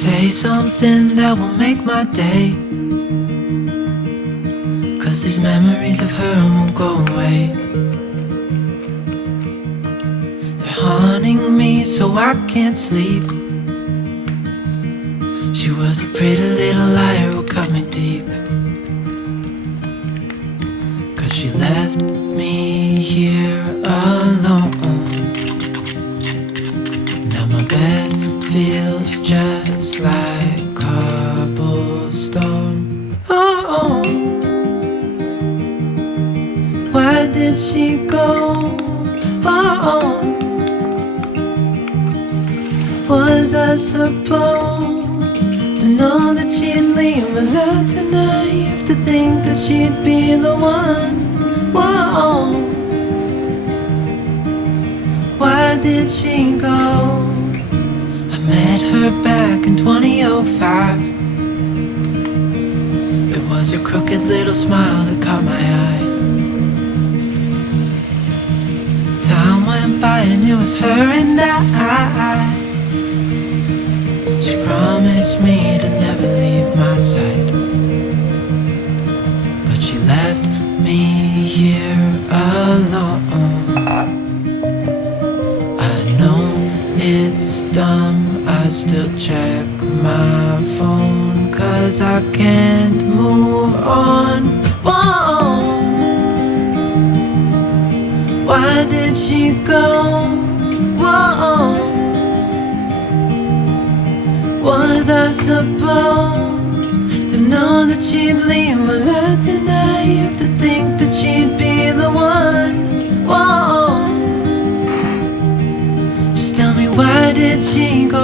Say something that will make my day, 'cause these memories of her won't go away. They're haunting me so I can't sleep. She was a pretty little liar who cut me deep, 'cause she left me here alone. Now my bed feels just like cobblestone. Oh, why did she go? Oh, was I supposed to know that she'd leave? Was I too naive to think that she'd be the one? Whoa, why did she go? I met her back in 2005. It was her crooked little smile that caught my eye. Time went by and it was her and I. She promised me to never leave my side, but she left me here alone. I know it's dumb, I still check my phone, 'cause I can't move on. Whoa, why did she go? Whoa, was I supposed to know that she'd leave? Was I too naive to think that she'd be the one? Whoa, just tell me, why did she go?